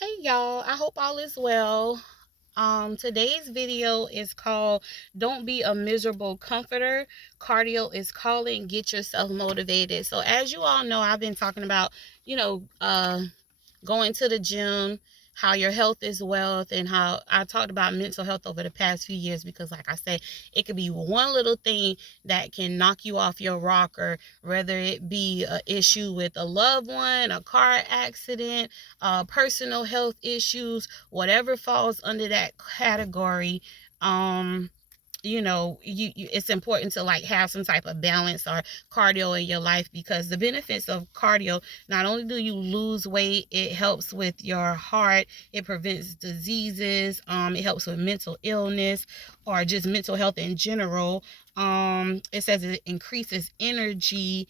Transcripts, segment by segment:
Hey y'all, I hope all is well. Today's video is called Don't Be a Miserable Comforter. Cardio is calling. Get yourself motivated. So as you all know, I've been talking about, you know, going to the gym, how your health is wealth, and how I talked about mental health over the past few years because, like I said, it could be one little thing that can knock you off your rocker, whether it be an issue with a loved one, a car accident, personal health issues, whatever falls under that category. It's important to like have some type of balance or cardio in your life, because the benefits of cardio, not only do you lose weight, it helps with your heart, it prevents diseases, it helps with mental illness or just mental health in general. It says it increases energy,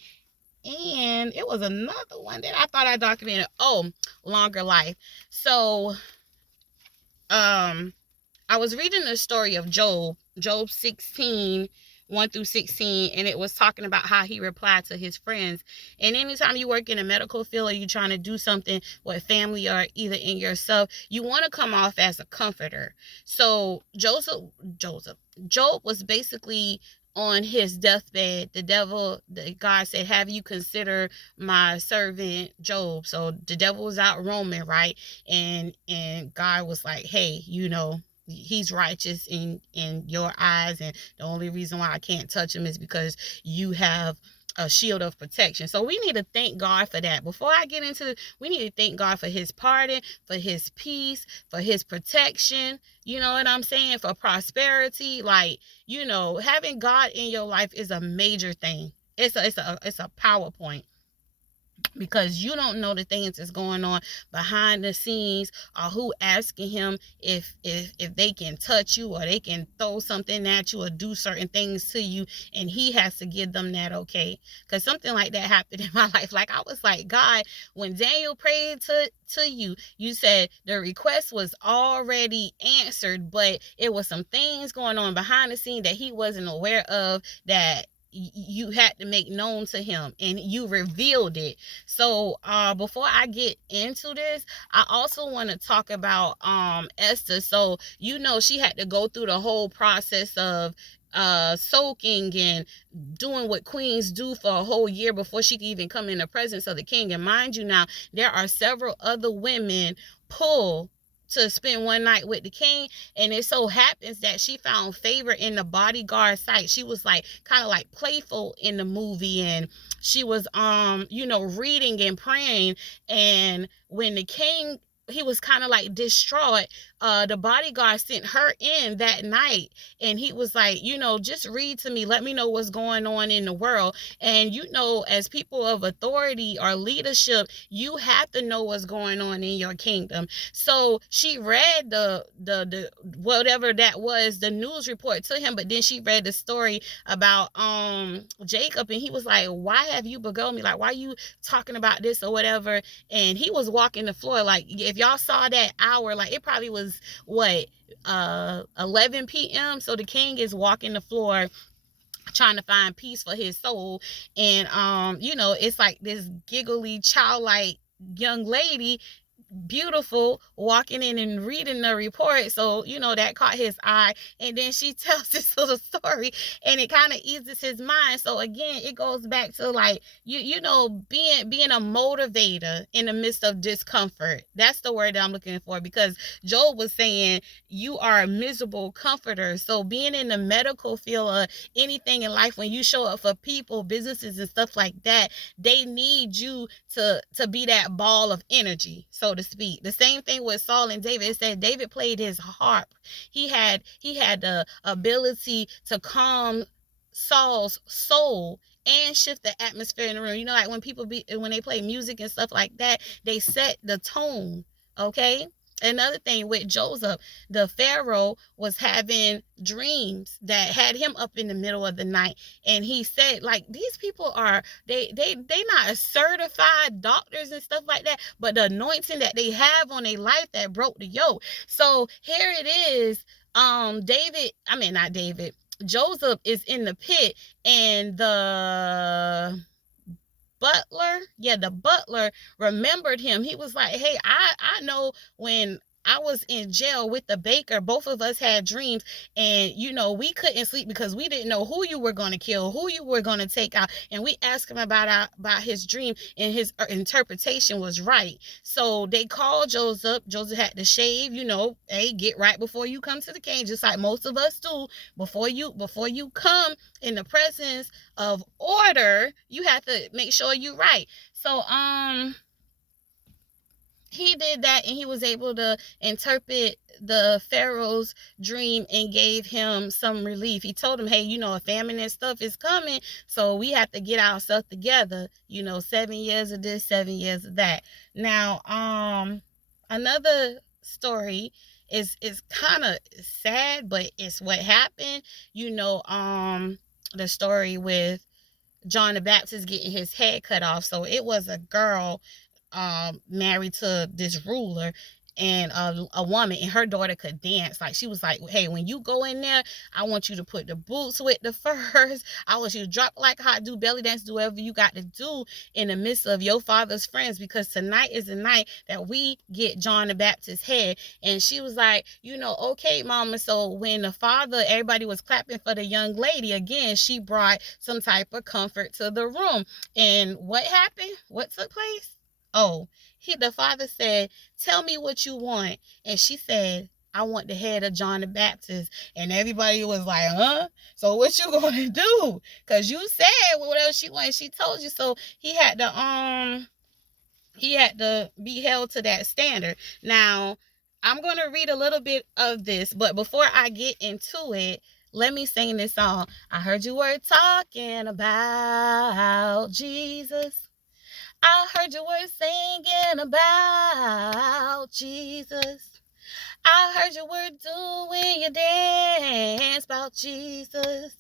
and it was another one that I thought I documented. Oh, longer life. So um I was reading the story of Job 16, 1 through 16, and it was talking about how he replied to his friends. And anytime you work in a medical field or you're trying to do something with family or either in yourself, you want to come off as a comforter. So Job was basically on his deathbed. God said, have you consider my servant Job? So the devil was out roaming, right? And God was like, hey, he's righteous in your eyes, and the only reason why I can't touch him is because you have a shield of protection. So we need to thank God for that. Before I get into, we need to thank God for his pardon, for his peace, for his protection. You know what I'm saying? For prosperity. Like, having God in your life is a major thing. It's a PowerPoint, because you don't know the things that's going on behind the scenes, or who asking him if they can touch you or they can throw something at you or do certain things to you, and he has to give them that okay. Because something like that happened in my life. Like, I was like, God, when Daniel prayed to you said the request was already answered, but it was some things going on behind the scene that he wasn't aware of, that you had to make known to him, and you revealed it. So before I get into this, I also want to talk about Esther. So she had to go through the whole process of soaking and doing what queens do for a whole year before she could even come in the presence of the king. And mind you, now there are several other women pull to spend one night with the king, and it so happens that she found favor in the bodyguard sight. She was like kind of like playful in the movie, and she was reading and praying. And when the king, he was kind of like distraught, the bodyguard sent her in that night, and he was like, just read to me, let me know what's going on in the world. And as people of authority or leadership, you have to know what's going on in your kingdom. So she read the whatever that was, the news report to him, but then she read the story about Jacob, and he was like, why have you beguiled me? Like, why are you talking about this or whatever? And he was walking the floor. Like, if y'all saw that hour, like, it probably was what, 11 p.m. So the king is walking the floor trying to find peace for his soul. And it's like this giggly, childlike young lady, beautiful, walking in and reading the report. So that caught his eye, and then she tells this little story, and it kind of eases his mind. So again, it goes back to like being a motivator in the midst of discomfort. That's the word that I'm looking for, because Job was saying you are a miserable comforter. So being in the medical field or anything in life, when you show up for people, businesses and stuff like that, they need you to be that ball of energy, so to speak. The same thing with Saul and David. It said David played his harp. He had the ability to calm Saul's soul and shift the atmosphere in the room. Like when they play music and stuff like that, they set the tone. Okay. Another thing with Joseph, the Pharaoh was having dreams that had him up in the middle of the night, and he said, like, these people are they not certified doctors and stuff like that, but the anointing that they have on their life that broke the yoke. So here it is. Not David. Joseph is in the pit, and butler, yeah, the butler remembered him. He was like, hey, I know when I was in jail with the baker, both of us had dreams, and we couldn't sleep because we didn't know who you were going to kill, who you were going to take out. And we asked him about his dream, and his interpretation was right. So they called Joseph. Joseph had to shave, hey, get right before you come to the king, just like most of us do. Before you come in the presence of order, you have to make sure you're right. So he did that, and he was able to interpret the Pharaoh's dream and gave him some relief. He told him, hey, a famine and stuff is coming, so we have to get ourselves together. 7 years of this, 7 years of that. Now, another story is kind of sad, but it's what happened. The story with John the Baptist getting his head cut off. So it was a girl married to this ruler, and a woman, and her daughter could dance. Like, she was like, hey, when you go in there, I want you to put the boots with the furs. I want you to drop like hot, do belly dance, do whatever you got to do in the midst of your father's friends, because tonight is the night that we get John the Baptist's head. And she was like, okay, mama. So when the father, everybody was clapping for the young lady, again, she brought some type of comfort to the room. And what happened? What took place? Oh, the father said, tell me what you want. And she said, I want the head of John the Baptist. And everybody was like, huh? So what you gonna do? Because you said whatever she wanted, she told you. So he had to be held to that standard. Now, I'm going to read a little bit of this, but before I get into it, let me sing this song. I heard you were talking about Jesus. I heard you were singing about Jesus. I heard you were doing your dance about Jesus.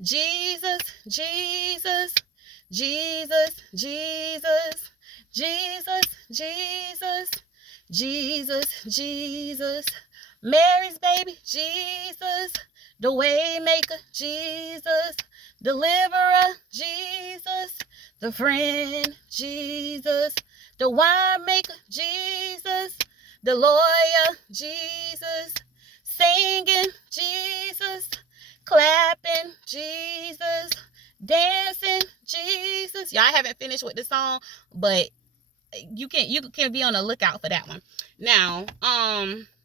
Jesus, Jesus, Jesus, Jesus, Jesus, Jesus, Jesus, Jesus. Mary's baby, Jesus. The way maker, Jesus. Deliverer, Jesus. The friend, Jesus. The wine maker, Jesus. The lawyer, Jesus. Singing, Jesus. Clapping, Jesus. Dancing, Jesus. Y'all, I haven't finished with the song, but you can be on the lookout for that one. Now,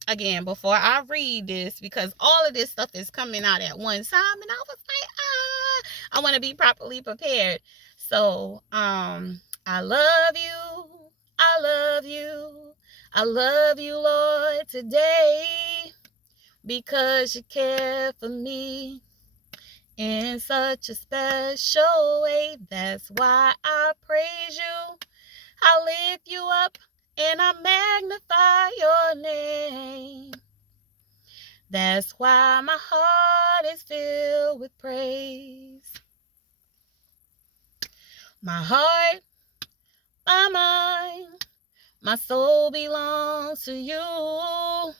again, before I read this, because all of this stuff is coming out at one time, and I was like, I want to be properly prepared. So, I love you. I love you. I love you, Lord, today, because you care for me in such a special way. That's why I praise you. I lift you up and I magnify your name. That's why my heart is filled with praise. My heart, my mind, my soul belongs to you.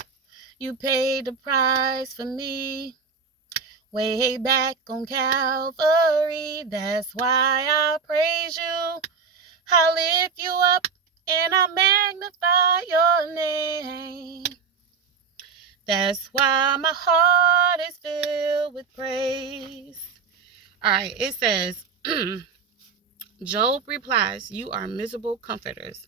You paid the price for me way back on Calvary. That's why I praise you. I lift you up and I magnify your name. That's why my heart is filled with praise. All right, it says, Job replies, you are miserable comforters.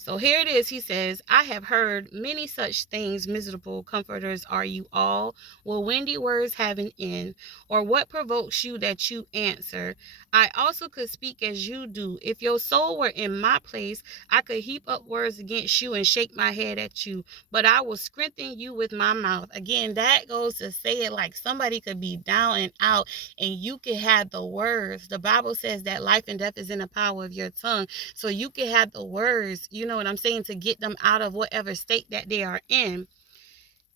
So here it is. He says, I have heard many such things. Miserable comforters are you all. Will windy words have an end? Or what provokes you that you answer? I also could speak as you do. If your soul were in my place, I could heap up words against you and shake my head at you. But I will strengthen you with my mouth. Again, that goes to say it like somebody could be down and out, and you could have the words. The Bible says that life and death is in the power of your tongue. So you can have the words, you know what I'm saying, to get them out of whatever state that they are in.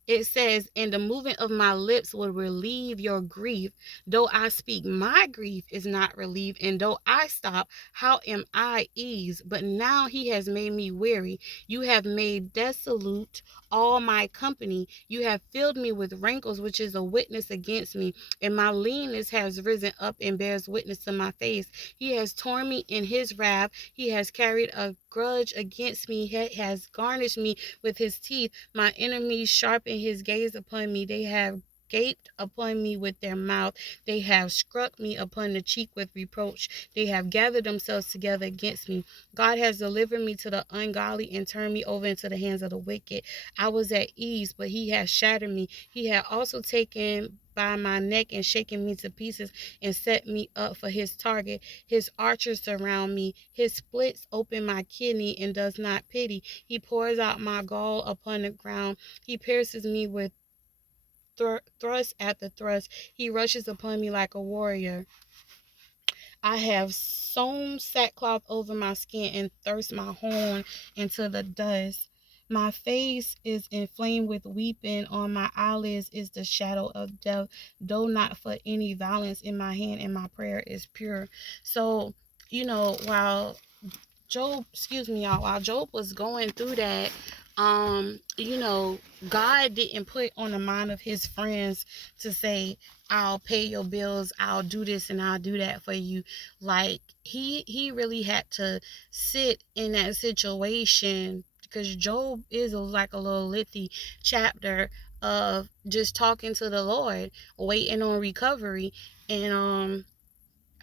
It says, and the movement of my lips will relieve your grief. Though I speak, my grief is not relieved. And though I stop, how am I eased? But now he has made me weary. You have made desolate all my company. You have filled me with rankles, which is a witness against me. And my leanness has risen up and bears witness to my face. He has torn me in his wrath. He has carried a grudge against me. He has garnished me with his teeth. My enemies sharpen his gaze upon me. They have gaped upon me with their mouth. They have struck me upon the cheek with reproach. They have gathered themselves together against me. God has delivered me to the ungodly and turned me over into the hands of the wicked. I was at ease, but he has shattered me. He had also taken by my neck and shaken me to pieces and set me up for his target. His archers surround me. His splits open my kidney and does not pity. He pours out my gall upon the ground. He pierces me with thrust after thrust. He rushes upon me like a warrior. I have sewn sackcloth over my skin and thrust my horn into the dust. My face is inflamed with weeping. On my eyelids is the shadow of death, though not for any violence in my hand, and my prayer is pure. So, while Job, excuse me, y'all, while Job was going through that, God didn't put on the mind of his friends to say, I'll pay your bills, I'll do this and I'll do that for you. Like he really had to sit in that situation, because Job is like a little lengthy chapter of just talking to the Lord, waiting on recovery. And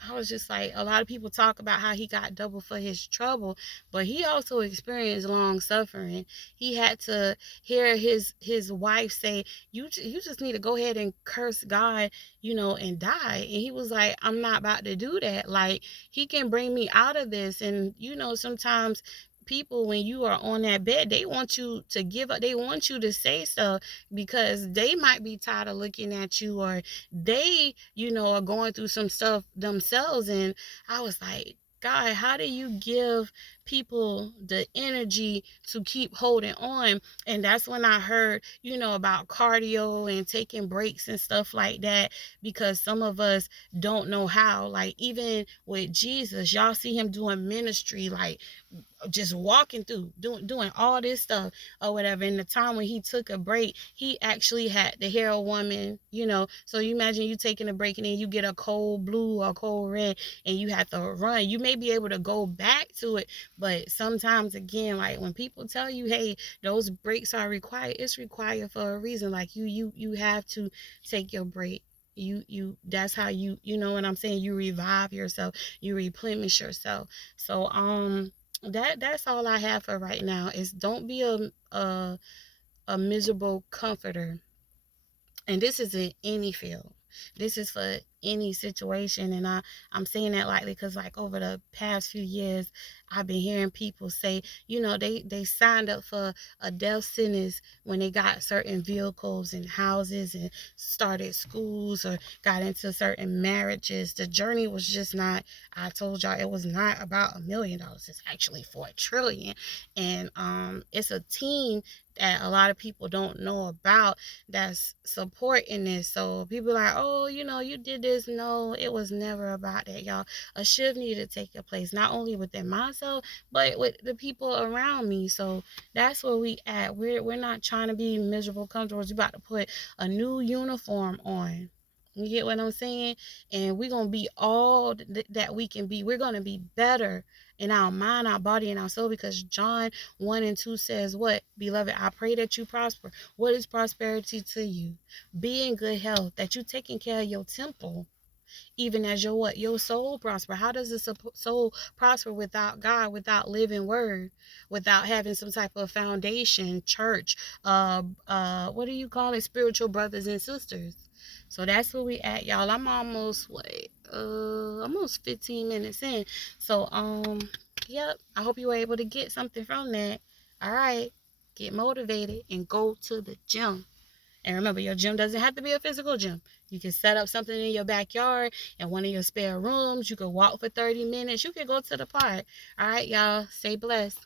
I was just like, a lot of people talk about how he got double for his trouble, but he also experienced long suffering. He had to hear his wife say, you just need to go ahead and curse God, and die. And he was like, I'm not about to do that. Like, he can bring me out of this. And sometimes people, when you are on that bed, they want you to give up. They want you to say stuff because they might be tired of looking at you, or they are going through some stuff themselves. And I was like, God, how do you give people the energy to keep holding on? And that's when I heard about cardio and taking breaks and stuff like that, because some of us don't know how. Like, even with Jesus, y'all see him doing ministry, like just walking through doing all this stuff or whatever. In the time when he took a break, he actually had to hear a woman, so you imagine you taking a break and then you get a cold blue or cold red and you have to run. You may be able to go back to it, but sometimes, again, like when people tell you, hey, those breaks are required, it's required for a reason. Like you have to take your break. That's how you know what I'm saying, you revive yourself, you replenish yourself. So that's all I have for right now, is don't be a miserable comforter. And this is in any field. This is for any situation. And I'm saying that lightly because, like, over the past few years, I've been hearing people say, they signed up for a death sentence when they got certain vehicles and houses and started schools or got into certain marriages. The journey was just not, I told y'all, it was not about $1,000,000. It's actually for $1 trillion. And it's a team that a lot of people don't know about that's supporting this. So people are like, oh, you did this. No, it was never about that, y'all. A shift needed to take place, not only within myself, but with the people around me. So that's where we at. We're not trying to be miserable comfortable. We're about to put a new uniform on. You get what I'm saying? And we're going to be all that we can be. We're going to be better in our mind, our body, and our soul, because John 1:2 says what? Beloved, I pray that you prosper. What is prosperity to you? Be in good health, that you taking care of your temple, even as your what? Your soul prosper. How does the soul prosper without God, without living word, without having some type of foundation, church, what do you call it? Spiritual brothers and sisters. So that's where we at, y'all. I'm almost almost 15 minutes in. So yep, I hope you were able to get something from that. All right, get motivated and go to the gym. And remember, your gym doesn't have to be a physical gym. You can set up something in your backyard, in one of your spare rooms. You can walk for 30 minutes. You can go to the park. All right, y'all. Stay blessed.